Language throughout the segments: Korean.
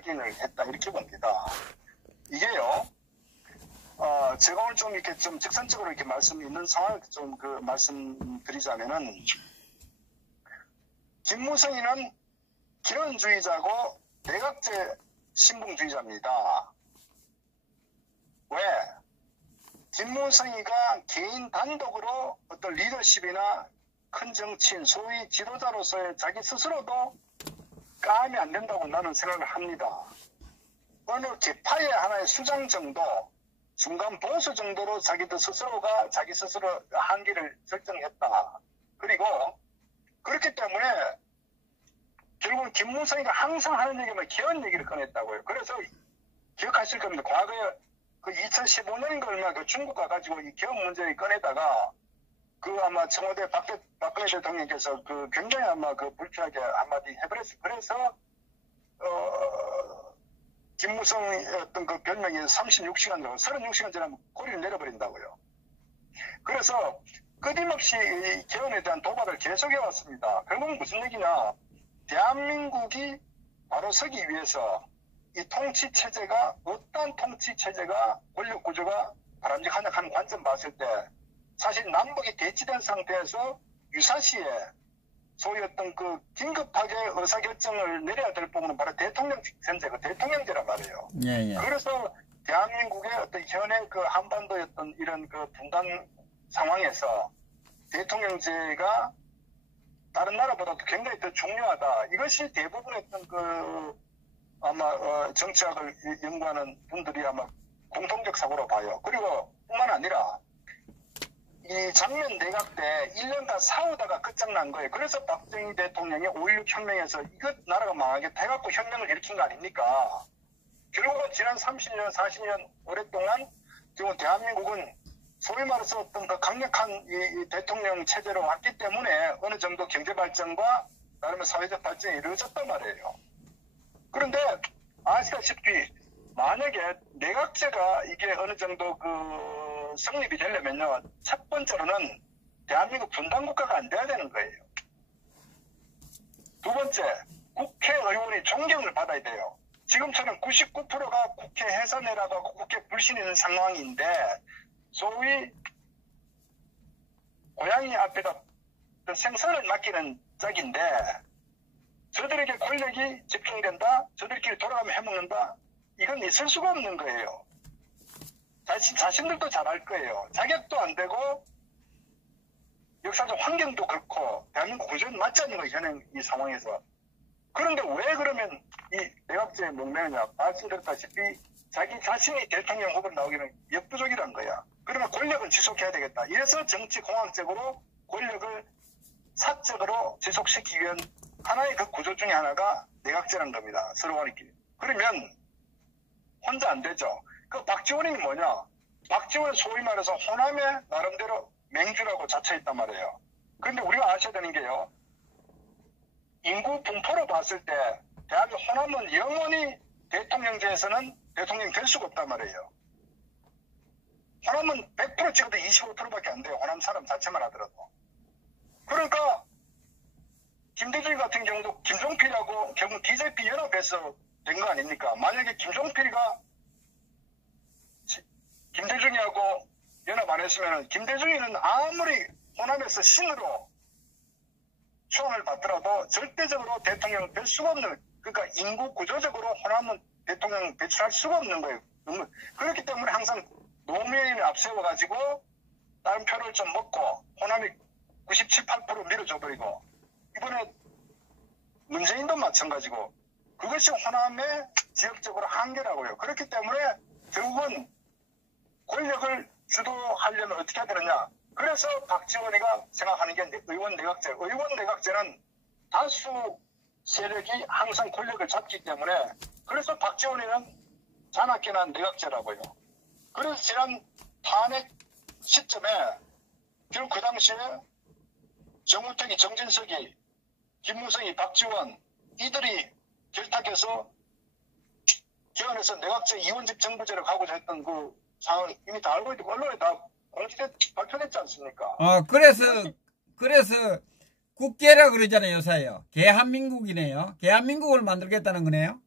확인을 했다 이렇게 봅니다. 이게요. 제가 오늘 좀 이렇게 좀 직선적으로 이렇게 말씀 있는 상황을 좀 말씀드리자면은 김무성이는 기본주의자고 내각제 신봉주의자입니다. 왜? 김무성이가 개인 단독으로 어떤 리더십이나 큰 정치인, 소위 지도자로서의 자기 스스로도 까면 안 된다고 나는 생각을 합니다. 어느 계파의 하나의 수장 정도, 중간 보수 정도로 자기들 스스로가 자기 스스로 한계를 설정했다. 그리고 그렇기 때문에 결국은 김무성이가 항상 하는 얘기만 개헌 얘기를 꺼냈다고요. 그래서 기억하실 겁니다. 과거에 그 2015년인가 얼마 그 중국 가가지고 이 개헌 문제를 꺼내다가 그 아마 청와대 박근혜 대통령께서 그 굉장히 아마 그 불쾌하게 한마디 해버렸어요. 그래서 김무성의 어떤 그 별명이 36시간이라고 36시간 지나면 고리를 내려버린다고요. 그래서 끊임없이 이 개헌에 대한 도발을 계속해 왔습니다. 결국은 무슨 얘기냐? 대한민국이 바로 서기 위해서 이 통치체제가 어떤 통치체제가 권력구조가 바람직하냐 하는 관점 봤을 때 사실 남북이 대치된 상태에서 유사시에 소위 어떤 그 긴급하게 의사결정을 내려야 될 부분은 바로 대통령 선제, 그 대통령제란 말이에요. 예. 그래서 대한민국의 어떤 현행 그 한반도의 어떤 이런 그 분단 상황에서 대통령제가 다른 나라보다도 굉장히 더 중요하다. 이것이 대부분의 어떤 그 아마 정치학을 연구하는 분들이 아마 공통적 사고로 봐요. 그리고 뿐만 아니라 이 장면 내각 때 1년간 싸우다가 끝장난 거예요. 그래서 박정희 대통령이 5.16 혁명에서 이것 나라가 망하게 해갖고 혁명을 일으킨 거 아닙니까? 결국은 지난 30년, 40년 오랫동안 지금 대한민국은 소위 말해서 어떤 그 강력한 이 대통령 체제로 왔기 때문에 어느 정도 경제 발전과 나름의 사회적 발전이 이루어졌단 말이에요. 그런데 아시다시피 만약에 내각제가 이게 어느 정도 그 성립이 되려면요, 첫 번째로는 대한민국 분단국가가 안 돼야 되는 거예요. 두 번째, 국회의원이 존경을 받아야 돼요. 지금처럼 99%가 국회 해산해라고 하고 국회 불신이 있는 상황인데 소위 고양이 앞에다 생선을 맡기는 짝인데 저들에게 권력이 집중된다, 저들끼리 돌아가면 해먹는다, 이건 있을 수가 없는 거예요. 자신들도 잘 알 거예요. 자격도 안 되고 역사적 환경도 그렇고 대한민국 구조는 맞지 않는 거예요. 현행 이 상황에서. 그런데 왜 그러면 이 내각제에 목매느냐? 말씀드렸다시피 자기 자신이 대통령 후보로 나오기는 역부족이란 거야. 그러면 권력을 지속해야 되겠다. 이래서 정치공학적으로 권력을 사적으로 지속시키기 위한 하나의 그 구조 중에 하나가 내각제라는 겁니다. 서로 간에. 그러면 혼자 안 되죠. 그 박지원이 뭐냐? 박지원 소위 말해서 호남의 나름대로 맹주라고 자처했단 말이에요. 그런데 우리가 아셔야 되는 게요. 인구 분포로 봤을 때 대한민국 호남은 영원히 대통령제에서는 대통령이 될 수가 없단 말이에요. 호남은 100% 찍어도 25%밖에 안 돼요. 호남 사람 자체만 하더라도. 그러니까 김대중 같은 경우도 김종필하고 결국 DJP 연합해서 된 거 아닙니까? 만약에 김대중이하고 연합 안 했으면 김대중이는 아무리 호남에서 신으로 추앙을 받더라도 절대적으로 대통령을 될 수가 없는, 그러니까 인구 구조적으로 호남은 대통령 배출할 수가 없는 거예요. 그렇기 때문에 항상 노무현을 앞세워가지고 다른 표를 좀 먹고 호남이 97, 8% 밀어줘버리고 이번에 문재인도 마찬가지고 그것이 호남의 지역적으로 한계라고요. 그렇기 때문에 결국은 권력을 주도하려면 어떻게 해야 되느냐. 그래서 박지원이가 생각하는 게 의원 내각제. 의원 내각제는 다수 세력이 항상 권력을 잡기 때문에 그래서 박지원이는 자나깨나 내각제라고요. 그래서 지난 탄핵 시점에 결국 그 당시에 정우택이, 정진석이, 김무성이, 박지원 이들이 결탁해서 개헌해서 내각제 이원집 정부제로 가고자 했던 그 상황 이미 다 알고 있고 언론에 다 발표됐지 않습니까? 그래서 국계라 그러잖아요, 요사요. 개한민국이네요. 개한민국을 만들겠다는 거네요.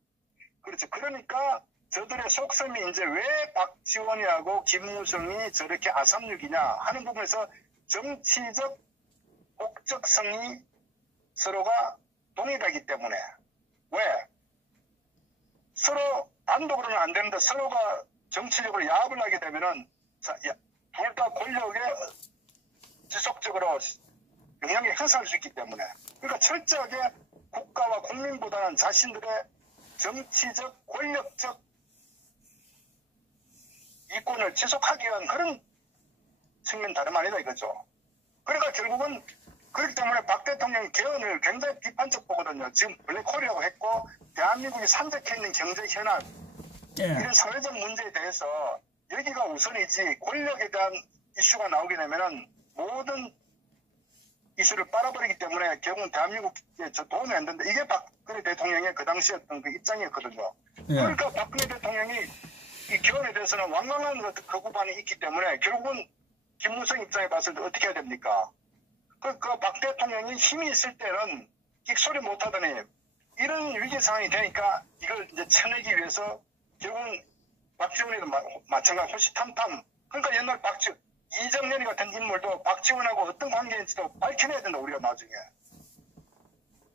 그렇죠. 그러니까 저들의 속셈이 이제 왜 박지원이하고 김무성이 저렇게 아삼육이냐 하는 부분에서 정치적 목적성이 서로가 동일하기 때문에 왜? 서로 단독으로는 안 되는데 서로가 정치적으로 야합을 하게 되면은 둘 다 권력에 지속적으로 영향이 행사할 수 있기 때문에 그러니까 철저하게 국가와 국민보다는 자신들의 정치적 권력적 이권을 지속하기 위한 그런 측면 다름 아니다 이거죠. 그러니까 결국은 그렇기 때문에 박 대통령 개헌을 굉장히 비판적 보거든요. 지금 블랙홀이라고 했고 대한민국이 산적해 있는 경제 현안 이런 사회적 문제에 대해서 여기가 우선이지 권력에 대한 이슈가 나오게 되면은 모든 이슈를 빨아버리기 때문에 결국은 대한민국에 저 도움이 안 된다. 이게 박근혜 대통령의 그 당시였던 그 입장이었거든요. 그러니까 박근혜 대통령이 이 개헌에 대해서는 완강한 거부반이 있기 때문에 결국은 김무성 입장에 봤을 때 어떻게 해야 됩니까? 그 박 대통령이 힘이 있을 때는 끽소리 못하더니 이런 위기 상황이 되니까 이걸 이제 쳐내기 위해서 결국은 박지원이도 마찬가지 호시탐탐. 그러니까 옛날 이정연이 같은 인물도 박지원하고 어떤 관계인지도 밝혀내야 된다 우리가 나중에.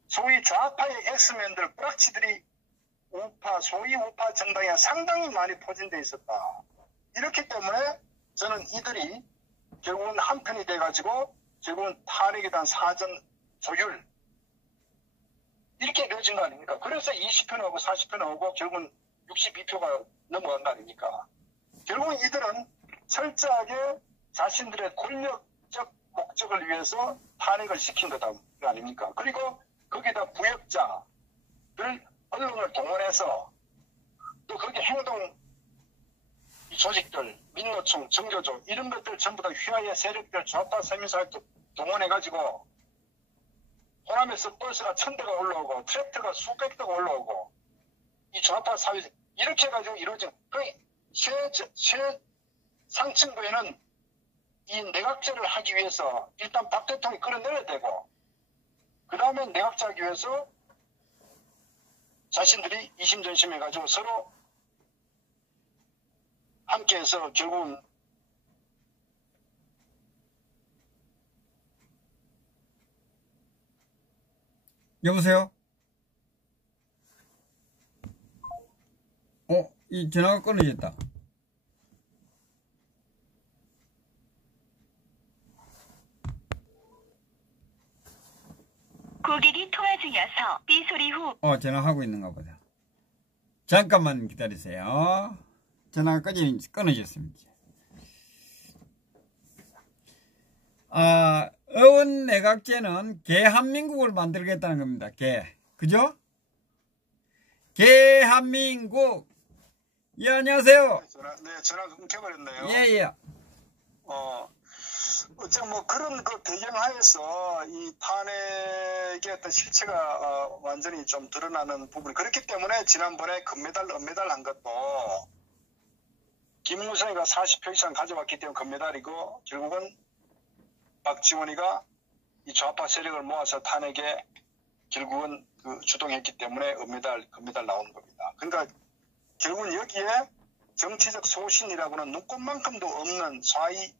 소위 좌파의 엑스맨들 뿌락치들이 소위 우파 정당에 상당히 많이 포진돼 있었다. 이렇기 때문에 저는 이들이 결국은 한편이 돼가지고 결국은 탄핵에 대한 사전 조율 이렇게 이루어진 거 아닙니까? 그래서 20표 나오고 40표 나오고 결국은 62표가 넘어간 거 아닙니까? 결국은 이들은 철저하게 자신들의 권력적 목적을 위해서 탄핵을 시킨 거다 아닙니까? 그리고 거기다 부역자들 언론을 동원해서 또 거기 행동 조직들, 민노총, 정교조 이런 것들 전부 다 휘하의 세력들 좌파 세미사를 동원해가지고 호남에서 버스가 1000대가 올라오고 트랙터가 수백 대가 올라오고 이 좌파 사회 이렇게 해가지고 이루어진 그 최상층부에는 이 내각제를 하기 위해서 일단 박 대통령이 끌어내려야 되고 그 다음에 내각제 하기 위해서 자신들이 이심전심해가지고 서로 함께해서 결국은 여보세요? 이 전화가 끊어졌다. 고객이 통화 중이어서 삐 소리 후 전화하고 있는가 보다. 잠깐만 기다리세요. 전화가 끊어졌습니다. 의원 내각제는 개한민국을 만들겠다는 겁니다. 그죠? 개한민국. 예, 안녕하세요. 전화 끊겨버렸네요. 예. 어쨌든 뭐 그런 그 배경하에서 이 탄핵의 어떤 실체가 완전히 좀 드러나는 부분이 그렇기 때문에 지난번에 금메달, 은메달 한 것도 김무성이가 40표 이상 가져왔기 때문에 금메달이고 결국은 박지원이가 이 좌파 세력을 모아서 탄핵에 결국은 주동했기 때문에 은메달, 금메달 나오는 겁니다. 그러니까 결국은 여기에 정치적 소신이라고는 눈꼽만큼도 없는 소위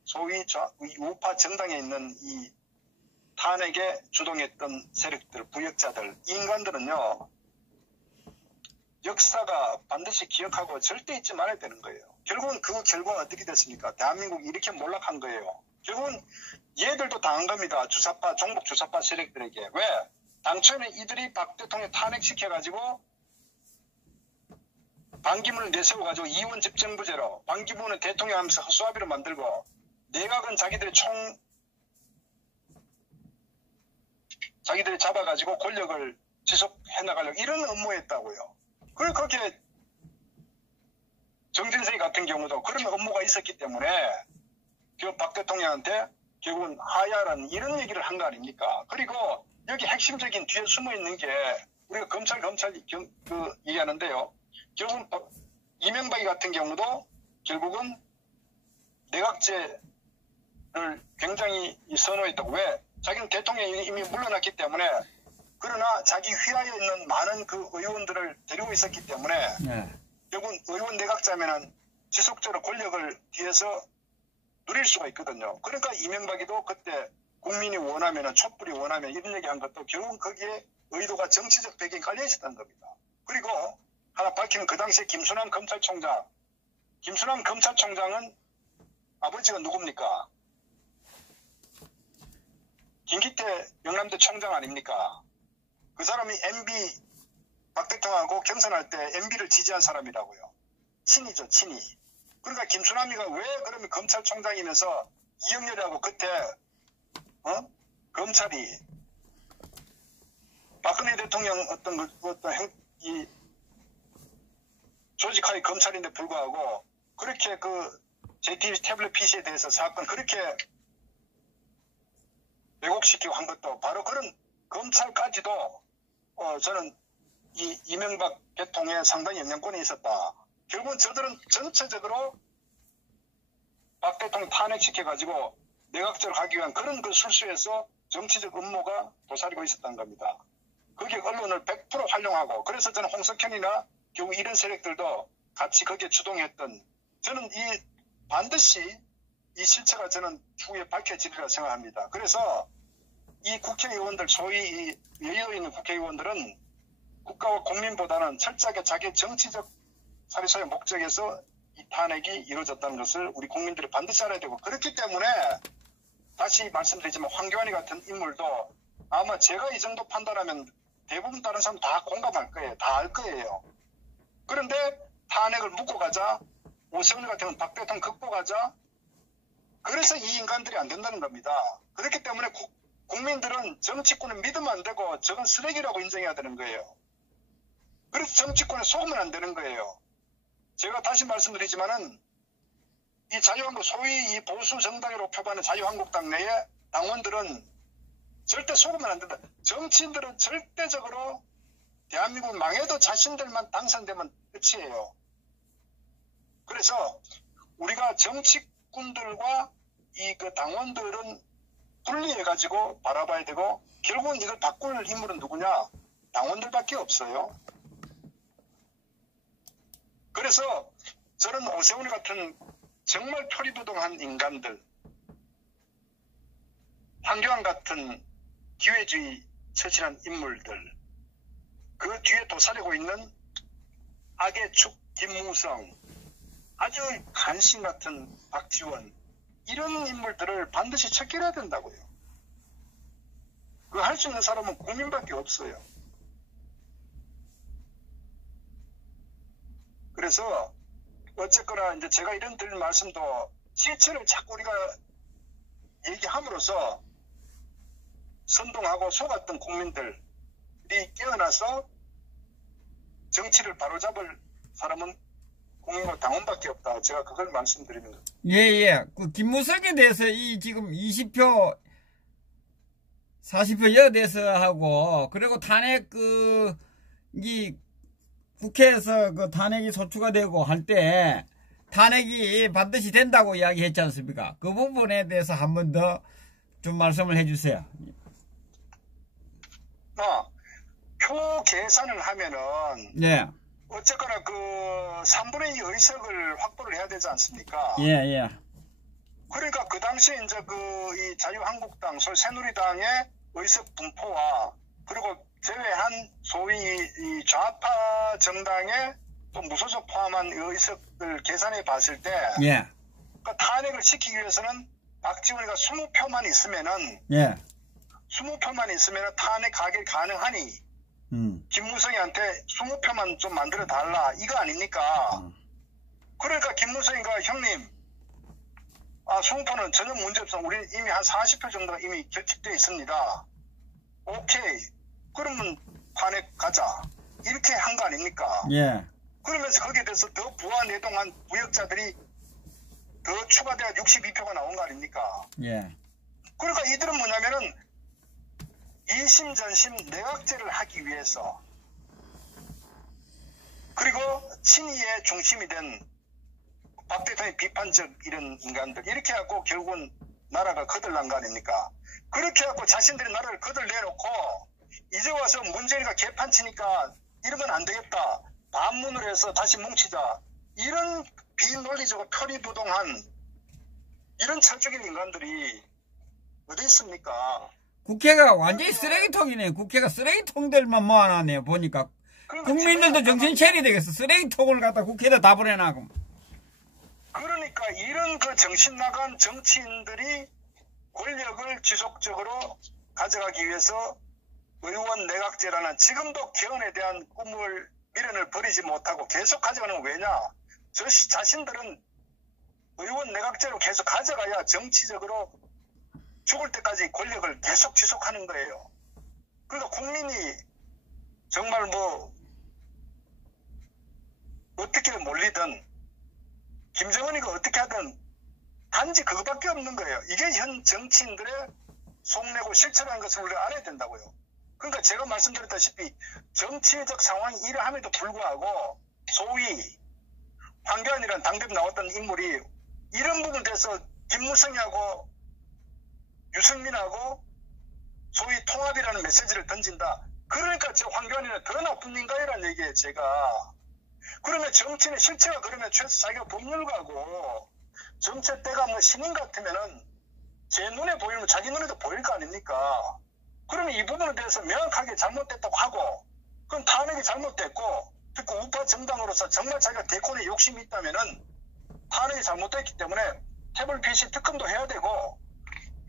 우파 정당에 있는 이 탄핵에 주동했던 세력들, 부역자들, 인간들은요, 역사가 반드시 기억하고 절대 잊지 말아야 되는 거예요. 결국은 그 결과가 어떻게 됐습니까? 대한민국이 이렇게 몰락한 거예요. 결국은 얘들도 당한 겁니다. 주사파, 종북 주사파 세력들에게. 왜? 당초에는 이들이 박 대통령 탄핵시켜가지고 반기문을 내세워가지고 이원 집정부제로 반기문은 대통령 하면서 허수아비로 만들고 내각은 자기들이 잡아가지고 권력을 지속해 나가려고 이런 업무였다고요. 그리고 그렇게 정진석이 같은 경우도 그런 업무가 있었기 때문에 박 대통령한테 결국은 하야라는 이런 얘기를 한 거 아닙니까? 그리고 여기 핵심적인 뒤에 숨어 있는 게 우리가 검찰 얘기하는데요. 결국은 이명박이 같은 경우도 결국은 내각제를 굉장히 선호했다고. 왜? 자기는 대통령이 이미 물러났기 때문에 그러나 자기 휘하에 있는 많은 그 의원들을 데리고 있었기 때문에 예. 결국은 의원 내각자면은 지속적으로 권력을 뒤에서 누릴 수가 있거든요. 그러니까 이명박이도 그때 국민이 원하면은 촛불이 원하면 이런 얘기한 것도 결국은 거기에 의도가 정치적 배경이 깔려 있었던 겁니다. 그리고 하나 밝히면 그 당시에 김순환 검찰총장은 아버지가 누굽니까? 김기태 영남대 총장 아닙니까? 그 사람이 MB 박 대통령하고 경선할 때 MB를 지지한 사람이라고요. 친이죠, 친이. 그러니까 김순환이가 왜 그러면 검찰총장이면서 이영렬하고 그때 검찰이 박근혜 대통령 이 조직하의 검찰인데 불구하고 그렇게 그 JTBC 태블릿 PC에 대해서 사건 그렇게 왜곡시키고 한 것도 바로 그런 검찰까지도 저는 이 이명박 대통령에 상당히 영향권이 있었다. 결국은 저들은 전체적으로 박 대통령 탄핵시켜가지고 내각제로 가기 위한 그런 그 술수에서 정치적 음모가 도사리고 있었던 겁니다. 거기에 언론을 100% 활용하고 그래서 저는 홍석현이나 결국 이런 세력들도 같이 거기에 주동했던 저는 반드시 이 실체가 저는 추후에 밝혀지리라 생각합니다. 그래서 이 국회의원들 소위 이 여의도에 있는 국회의원들은 국가와 국민보다는 철저하게 자기 정치적 사리사의 목적에서 이 탄핵이 이루어졌다는 것을 우리 국민들이 반드시 알아야 되고 그렇기 때문에 다시 말씀드리지만 황교안이 같은 인물도 아마 제가 이 정도 판단하면 대부분 다른 사람 다 공감할 거예요. 다 알 거예요. 그런데 탄핵을 묻고 가자 오세훈 같은 박 대통령 극복하자 그래서 이 인간들이 안 된다는 겁니다. 그렇기 때문에 국민들은 정치권을 믿으면 안 되고 저건 쓰레기라고 인정해야 되는 거예요. 그래서 정치권에 속으면 안 되는 거예요. 제가 다시 말씀드리지만은 이 자유한국 소위 이 보수 정당이라고 표방하는 자유한국당 내의 당원들은 절대 속으면 안 된다. 정치인들은 절대적으로 대한민국 망해도 자신들만 당선되면 끝이에요. 그래서 우리가 정치꾼들과 이 그 당원들은 분리해가지고 바라봐야 되고 결국은 이걸 바꿀 인물은 누구냐? 당원들밖에 없어요. 그래서 저는 오세훈 같은 정말 표리부동한 인간들, 황교안 같은 기회주의 처신한 인물들, 그 뒤에 도사리고 있는 악의 축 김무성, 아주 간신 같은 박지원, 이런 인물들을 반드시 척결해야 된다고요. 그거 할 수 있는 사람은 국민밖에 없어요. 그래서 어쨌거나 이제 제가 이런 드릴 말씀도 실체를 자꾸 우리가 얘기함으로써 선동하고 속았던 국민들이 깨어나서 정치를 바로잡을 사람은 국민과 당원밖에 없다. 제가 그걸 말씀드리는 겁니다. 예. 그 김무성에 대해서 이 지금 20표 40표 여대해서 하고 그리고 탄핵 이 국회에서 그 탄핵이 소추가 되고 할 때 탄핵이 반드시 된다고 이야기했지 않습니까? 그 부분에 대해서 한 번 더 좀 말씀을 해주세요. 표 계산을 하면은 예. 어쨌거나 그 3분의 2 의석을 확보를 해야 되지 않습니까? 예. 그러니까 그 당시에 이제 이 자유한국당, 소위 새누리당의 의석 분포와 그리고 제외한 소위 이 좌파 정당의 또 무소속 포함한 의석을 계산해 봤을 때, 예. 그 탄핵을 시키기 위해서는 박지원이가 20표만 있으면은, 예. 20표만 있으면 탄핵 가결 가능하니, 김무성이한테 20표만 좀 만들어 달라 이거 아닙니까? 그러니까 김무성이가 형님 20표는 전혀 문제 없어. 우리 이미 한 40표 정도가 이미 결집되어 있습니다. 오케이. 그러면 탄핵 가자. 이렇게 한 거 아닙니까? 예. 그러면서 거기에 대해서 더 부하 내동한 부역자들이 더 추가돼야 62표가 나온 거 아닙니까? 예. 그러니까 이들은 뭐냐면은 이심 전심 내각제를 하기 위해서 그리고 친이의 중심이 된 박 대통령의 비판적 이런 인간들 이렇게 하고 결국은 나라가 거들난 거 아닙니까? 그렇게 하고 자신들이 나라를 거들내놓고 이제 와서 문재인이가 개판치니까 이러면 안 되겠다. 반문을 해서 다시 뭉치자. 이런 비논리적으로 표리부동한 이런 철쭉인 인간들이 어디 있습니까? 국회가 완전히 쓰레기통이네. 국회가 쓰레기통들만 모아놨네요. 보니까. 그러니까 국민들도 제가 정신 차려야 되겠어. 쓰레기통을 갖다 국회에다 다 보내놔고. 그러니까 이런 그 정신 나간 정치인들이 권력을 지속적으로 가져가기 위해서 의원 내각제라는 지금도 개헌에 대한 꿈을 미련을 버리지 못하고 계속 가져가는 건 왜냐? 저 자신들은 의원 내각제로 계속 가져가야 정치적으로 죽을 때까지 권력을 계속 지속하는 거예요. 그러니까 국민이 정말 뭐 어떻게 몰리든 김정은이가 어떻게 하든 단지 그거밖에 없는 거예요. 이게 현 정치인들의 속내고 실체라는 것을 우리가 알아야 된다고요. 그러니까 제가 말씀드렸다시피 정치적 상황이 이러함에도 불구하고 소위 황교안이라는 당대표 나왔던 인물이 이런 부분에 대해서 김무성이하고 유승민하고 소위 통합이라는 메시지를 던진다. 그러니까 저 황교안이는 더 나쁜 인간이라는 얘기예요, 제가. 그러면 정치인의 실체가 그러면 최소 자기가 법률가고 정치 때가 뭐 신인 같으면은 제 눈에 보이면 자기 눈에도 보일 거 아닙니까? 그러면 이 부분에 대해서 명확하게 잘못됐다고 하고 그럼 탄핵이 잘못됐고 특히 우파 정당으로서 정말 자기가 대권에 욕심이 있다면은 탄핵이 잘못됐기 때문에 태블 PC 특검도 해야 되고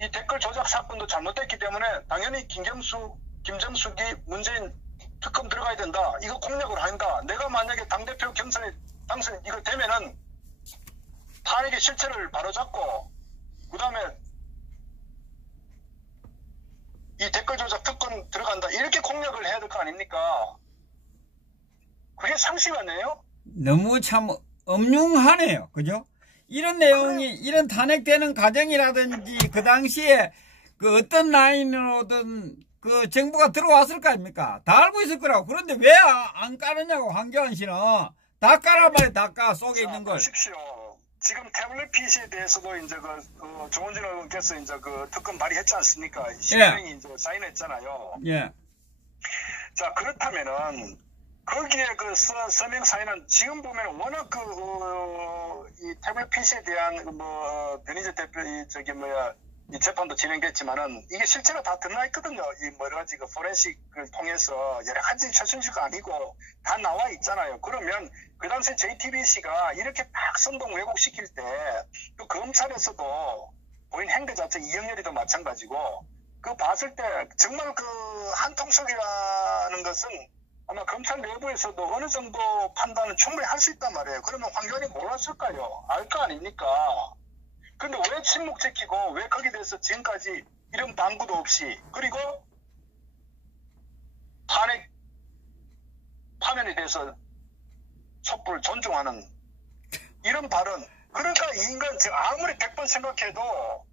이 댓글 조작 사건도 잘못됐기 때문에 당연히 김정숙이 문재인 특검 들어가야 된다. 이거 공약을 한다. 내가 만약에 당대표 경선에 당선 이거 되면은 탄핵의 실체를 바로잡고 그 다음에 이 댓글 조작 특검 들어간다. 이렇게 공약을 해야 될 거 아닙니까? 그게 상식 아니에요? 너무 참 엄중하네요. 그죠? 이런 내용이, 이런 탄핵되는 과정이라든지 그 당시에 그 어떤 라인으로든 그 정부가 들어왔을 거 아닙니까? 다 알고 있을 거라고. 그런데 왜 안 까느냐고, 황교안 씨는. 다 까라 말이야, 다 까, 속에 있는 걸. 보십시오. 지금 태블릿 PC에 대해서도 이제 조원진 의원께서 이제 그 특검 발의했지 않습니까? 시민이 이제 사인했잖아요. 예. 자, 그렇다면은, 거기에 그 서명 사인은 지금 보면 워낙 이 태블릿 PC에 대한 변희재 대표, 이 재판도 진행됐지만은 이게 실체가 다 드러나 있거든요. 이 여러 가지 그 포렌식을 통해서 여러 가지 최순실가 아니고 다 나와 있잖아요. 그러면 그 당시에 JTBC가 이렇게 막 선동 왜곡시킬 때 또 검찰에서도 본인 행태 자체 이영렬이도 마찬가지고 그 봤을 때 정말 그 한통속이라는 것은 아마 검찰 내부에서도 어느 정도 판단은 충분히 할 수 있단 말이에요. 그러면 황교안이 몰랐을까요? 알 거 아닙니까? 근데 왜 침묵 지키고 왜 거기에 대해서 지금까지 이런 방구도 없이 그리고 탄핵 파면에 대해서 촛불을 존중하는 이런 발언 그러니까 이 인간 아무리 100번 생각해도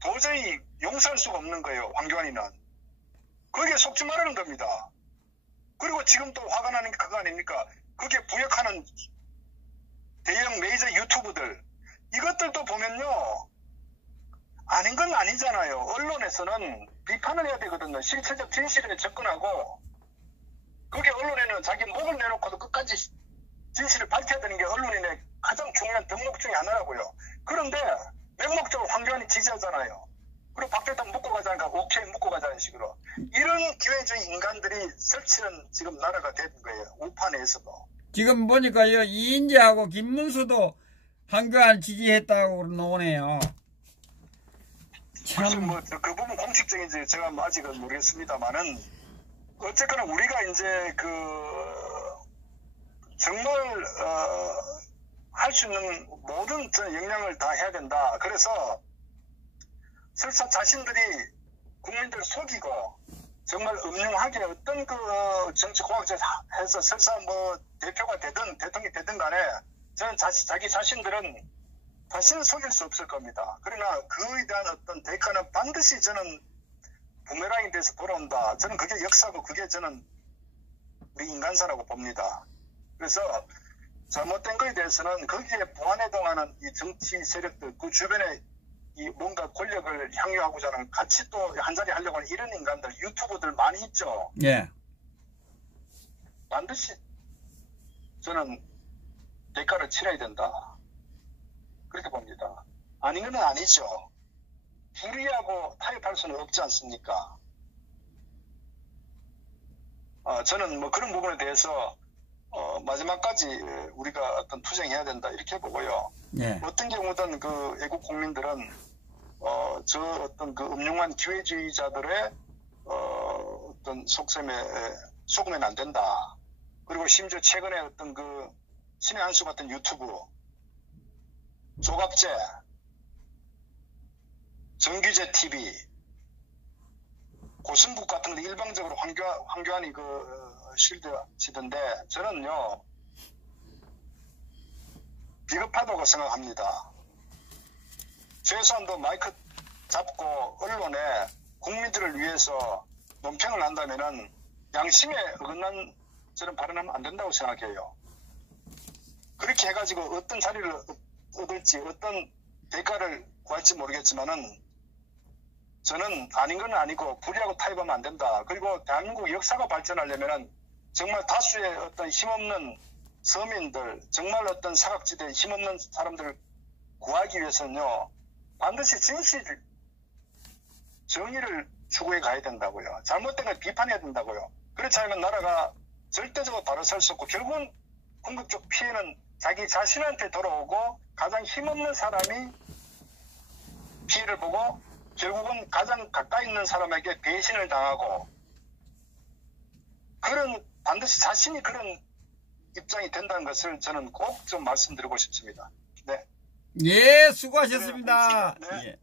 도저히 용서할 수가 없는 거예요. 황교안이는. 거기에 속지 말라는 겁니다. 그리고 지금 또 화가 나는 게 그거 아닙니까? 거기에 부역하는 대형 메이저 유튜브들 이것들도 보면요. 아닌 건 아니잖아요. 언론에서는 비판을 해야 되거든요. 실체적 진실에 접근하고 그게 언론에는 자기 목을 내놓고도 끝까지 진실을 밝혀야 되는 게 언론인의 가장 중요한 덕목 중에 하나라고요. 그런데 맹목적으로 황교안이 지지하잖아요. 그리고 박대통 묶고 가자니까 오케이 묶고 가자는 식으로. 이런 기회주의 인간들이 설치는 지금 나라가 된 거예요. 우파 내에서도. 지금 보니까요. 이인재하고 김문수도 황교안 지지했다고 나오네요. 글쎄 그 부분 공식적인지 제가 아직은 모르겠습니다만은 어쨌거나 우리가 이제 정말 할 수 있는 모든 역량을 다 해야 된다. 그래서 설사 자신들이 국민들 속이고 정말 음흉하게 어떤 정치공학적 해서 설사 대표가 되든 대통령이 되든 간에 저는 자기 자신들은 다시는 속일 수 없을 겁니다. 그러나 그에 대한 어떤 대가는 반드시 저는 부메랑이 돼서 돌아온다. 저는 그게 역사고 그게 저는 우리 인간사라고 봅니다. 그래서 잘못된 거에 대해서는 거기에 보완해동하는 이 정치 세력들 그 주변에 이 뭔가 권력을 향유하고자 하는 같이 또 한자리 하려고 하는 이런 인간들, 유튜버들 많이 있죠. 예. 반드시 저는 대가를 치러야 된다. 그렇게 봅니다. 아닌 건 아니죠. 불의하고 타협할 수는 없지 않습니까? 저는 뭐 그런 부분에 대해서 마지막까지 우리가 어떤 투쟁해야 된다 이렇게 보고요. 예. 어떤 경우든 그 애국 국민들은 저 어떤 그 음흉한 기회주의자들의 어떤 속으면 안 된다. 그리고 심지어 최근에 어떤 그 신의 한수 같은 유튜브, 조갑제, 정규제 TV, 고승국 같은 거 일방적으로 황교안이 실드치던데 저는요 비겁하다고 생각합니다. 최소한도 마이크 잡고 언론에 국민들을 위해서 논평을 한다면은 양심에 어긋난 저는 발언하면 안 된다고 생각해요. 그렇게 해가지고 어떤 자리를 얻을지 어떤 대가를 구할지 모르겠지만은 저는 아닌 건 아니고 불의하고 타협하면 안 된다. 그리고 대한민국 역사가 발전하려면은 정말 다수의 어떤 힘없는 서민들, 정말 어떤 사각지대에 힘없는 사람들을 구하기 위해서는요, 반드시 진실, 정의를 추구해 가야 된다고요. 잘못된 걸 비판해야 된다고요. 그렇지 않으면 나라가 절대적으로 바로 설 수 없고, 결국은 궁극적 피해는 자기 자신한테 돌아오고, 가장 힘없는 사람이 피해를 보고, 결국은 가장 가까이 있는 사람에게 배신을 당하고, 반드시 자신이 그런 입장이 된다는 것을 저는 꼭 좀 말씀드리고 싶습니다. 네. 예, 수고하셨습니다. 네. 예.